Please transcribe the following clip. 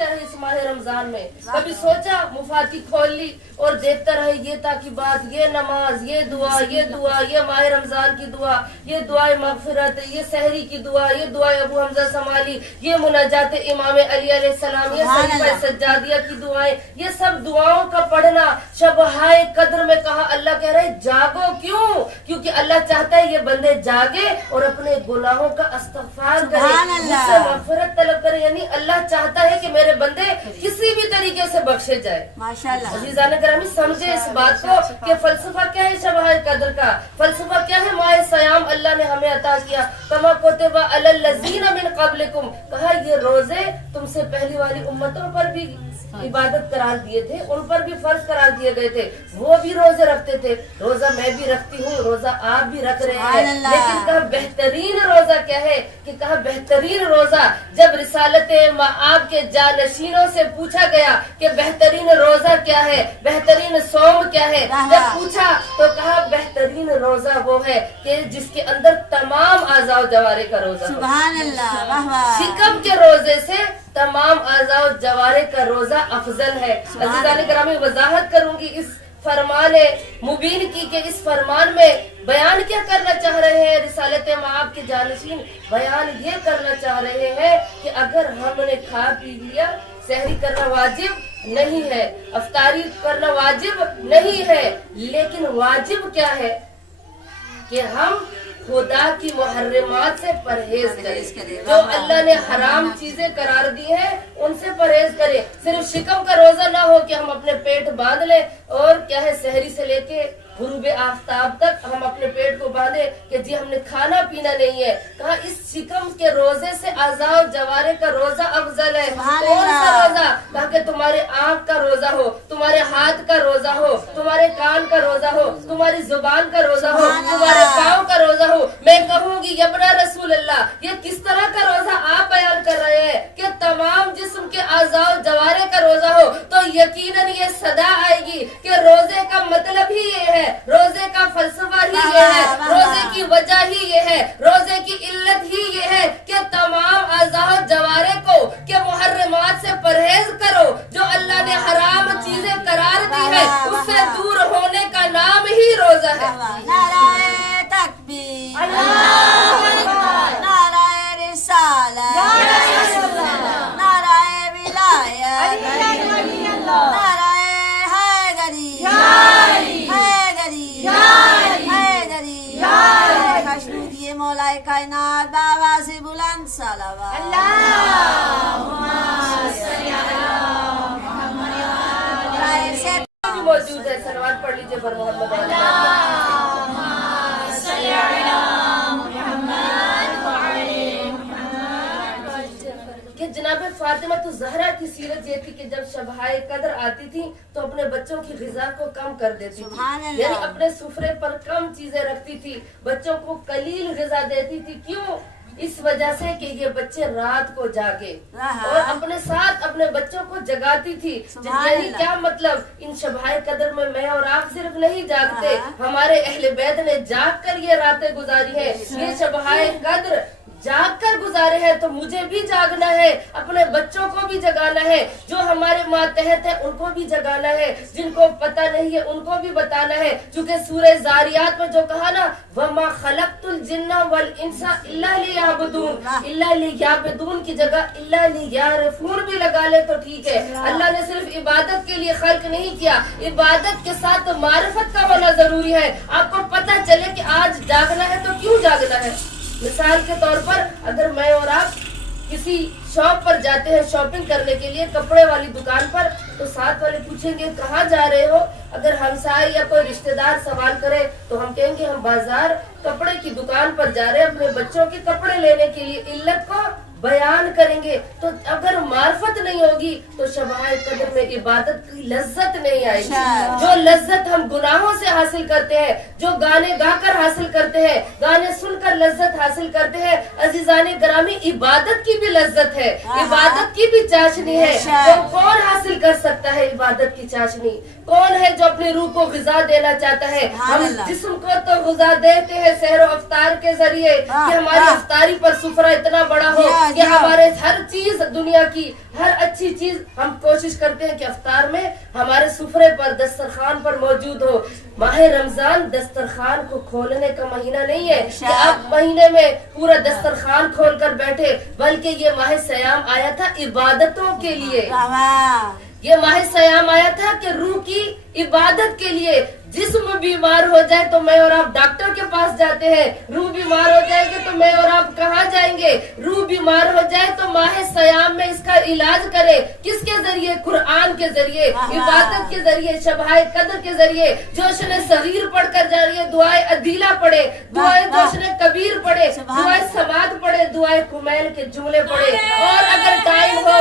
क्या है इस माह रमजान में? कभी सोचा? मुफाती खोल ली और देखता रहे ये ताकीबात, ये नमाज, ये दुआ, ये माह रमजान की दुआ, ये दुआए मगफिरत, ये सहरी की दुआ, ये दुआए अबू हमजा समाली, ये मुनाजात इमाम अली अलैहिस्सलाम, ये सहीफा सज्जादिया की दुआएं, ये सब दुआओं का पढ़ना। शब-ए कद्र में कहा, अल्लाह कह रहे जागो। क्यों? क्योंकि अल्लाह चाहता है ये बंदे जागे और अपने गुनाहों का इस्तिग़फ़ार करें, मुझसे मग़फ़िरत तलब करें। यानी अल्लाह चाहता है कि मेरे बंदे किसी भी तरीके से बख्शे जाए। माशाअल्लाह। अज़ीज़ान गिरामी, समझे इस बात को कि फलसफा क्या है शब-ए कद्र का, फलसफा क्या है माह सयाम अल्लाह ने हमें अता किया। कमा कुतिबा अलल लज़ीना मिन क़ब्लिकुम, कहा ये रोजे तुमसे पहली वाली उम्मतों पर भी इबादत करार दिए थे, उन पर भी फर्ज करार दिए गए थे, वो भी रोजे रखते थे। रोजा मैं भी रखती हूँ, रोजा आप भी रख रहे हैं, लेकिन कहा बेहतरीन रोजा क्या है? कि कहा बेहतरीन रोजा, जब रिसालत मआब के जानशीनों से पूछा गया कि बेहतरीन रोजा क्या है, बेहतरीन सौम क्या है, जब पूछा तो कहा बेहतरीन रोजा वो है कि जिसके अंदर तमाम आज़ाओ जवारे का रोजा। सुभान अल्लाह, वाह वाह। शिकम के रोजे से तमाम आज़ाओ जवारे का रोजा अफजल है। अज़ीज़ान गिरामी, वजाहत करूंगी इस फरमान मुबीन की कि इस फरमान में बयान क्या करना चाह रहे हैं रिसालत मआब के जानशीन? बयान ये करना चाह रहे हैं कि अगर हमने खा पी लिया, सहरी करना वाजिब नहीं है, अफ्तारी करना वाजिब नहीं है, लेकिन वाजिब क्या है? कि हम खुदा की मुहर्रमात से परहेज करें, जो अल्लाह ने हराम चीजें करार दी हैं उनसे परहेज करें। सिर्फ शिकम का रोजा ना हो कि हम अपने पेट बांध लें और क्या है सहरी से लेके गुरूब आफ्ताब तक हम अपने पेट को बांधे कि जी हमने खाना पीना नहीं है। कहा इस शिकम के रोजे से आज़ाओ जवारे का रोजा अफजल है। कौन सा रोजा? कहा कि तुम्हारे आँख का रोजा हो, तुम्हारे हाथ का रोजा हो, तुम्हारे कान का रोजा हो, तुम्हारी जुबान का रोजा हो, तुम्हारे पाँव का रोजा हो। मैं कहूँगी यबना रसूल अल्लाह, ये किस तरह का रोजा आप बयान कर रहे हैं कि तमाम जिस्म के आज़ाओ जवारे का रोजा हो? तो यकीनन ये सदा आएगी कि रोजे का मतलब ही ये है, रोजे का फलसफा ही ये है, रोजे की वजह ही ये है, रोजे की इल्लत ही ये है कि तमाम आज़ाओ जवारे को के मुहर्रमात से परहेज करो। जो अल्लाह ने हराम चीजें करार दी है उससे दूर होने का नाम ही रोजा है। नाराए तकबीर, नाराए रिसालत, नाराए विलायत, नाराए हैदरी, खशनूदी मौलाए कायनात बाबा से बुलंद सलावत। मौजूद है, सलवात पढ़ लीजिए बर मोहम्मद कि जनाब फातिमा तो ज़हरा की सीरत ये थी कि जब शब-ए कद्र आती थी तो अपने बच्चों की ग़िज़ा को कम कर देती थी, यानी अपने सुफरे पर कम चीजें रखती थी, बच्चों को कलील ग़िज़ा देती थी। क्यों? इस वजह से कि ये बच्चे रात को जागे और अपने साथ अपने बच्चों को जगाती थी। यानी क्या मतलब? इन शब-ए कद्र में मैं और आप सिर्फ नहीं जागते, हमारे अहले बैत ने जाग कर ये रातें गुजारी है, ये शब-ए कद्र जाग कर गुजारे हैं, तो मुझे भी जागना है, अपने बच्चों को भी जगाना है, जो हमारे मातहत है उनको भी जगाना है, जिनको पता नहीं है उनको भी बताना है। चूँकि सूरह ज़ारियात में जो कहा ना, वमा खलक़तुल जिन्ना वल इंसा इल्ला लियअबुदून, इल्ला लियअबुदून की जगह इल्ला लियअरिफून भी लगा ले तो ठीक है। अल्लाह ने सिर्फ इबादत के लिए खल्क नहीं किया, इबादत के साथ मारिफत का होना जरूरी है। आपको पता चले कि आज जागना है तो क्यों जागना है। मिसाल के तौर पर अगर मैं और आप किसी शॉप पर जाते हैं शॉपिंग करने के लिए, कपड़े वाली दुकान पर, तो साथ वाले पूछेंगे कहाँ जा रहे हो? अगर हमसाए या कोई रिश्तेदार सवाल करे तो हम कहेंगे हम बाजार कपड़े की दुकान पर जा रहे हैं अपने बच्चों के कपड़े लेने के लिए, इल्लत को बयान करेंगे। तो अगर मार्फत नहीं होगी तो शब-ए कद्र में इबादत की लज्जत नहीं आएगी। जो लज्जत हम गुनाहों से हासिल करते हैं, जो गाने गाकर हासिल करते हैं, गाने सुनकर लज्जत हासिल करते हैं, अजीजाने ग्रामी इबादत की भी लज्जत है, इबादत की भी चाशनी है। तो कौन हासिल कर सकता है इबादत की चाशनी? कौन है जो अपनी रूह को ग़िज़ा देना चाहता है? हम जिस्म को तो ग़िज़ा देते हैं सहरो अफ्तार के जरिए कि हमारी अफ्तारी पर सुफरा इतना बड़ा हो कि हमारे हर चीज दुनिया की, हर अच्छी चीज हम कोशिश करते हैं कि अफ्तार में हमारे सुफरे पर दस्तरखान पर मौजूद हो। माह रमजान दस्तरखान को खोलने का महीना नहीं है कि आप महीने में पूरा दस्तरखान खोल कर बैठे, बल्कि ये माह सयाम आया था इबादतों के लिए। ये माह सयाम आया था कि रूह की इबादत के लिए। जिस्म बीमार हो जाए तो मैं और आप डॉक्टर के पास जाते हैं, रूह बीमार हो जाएगी तो मैं और आप कहाँ जाएंगे? रूह बीमार हो जाए तो माह सयाम में इसका इलाज करे। किसके जरिए? कुरान के जरिए, इबादत के जरिए, शब-ए कद्र के जरिए। जोशन सगीर पढ़कर जा रही है, दुआए अदीला पढ़े, दुआए जोशन कबीर पढ़े, दुआए समाद पढ़े, दुआए कुमैल के जुमले पढ़े। और अगर टाइम हो